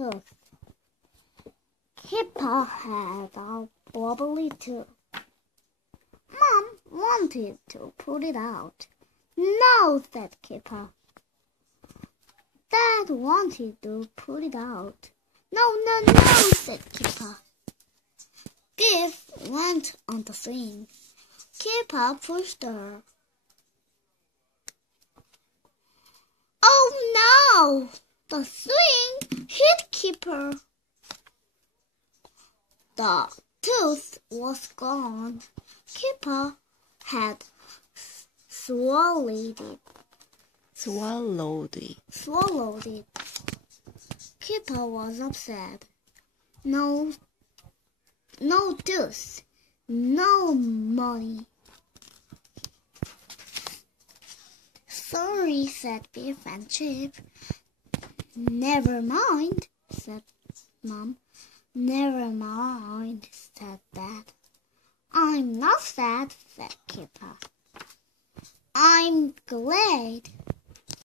tooth. Kipper had a wobbly tooth. Mom wanted to pull it out. No, said Kipper. Dad wanted to pull it out. No, said Kipper. Giff went on the swing. Kipper pushed her. Oh no! The swing hit Kipper. The tooth was gone. Kipper had swallowed it. Kipper was upset. No tooth, no money. Sorry, said Biff and Chip. Never mind, said Mom. Never mind, said Dad. I'm not sad, said Kipper. I'm glad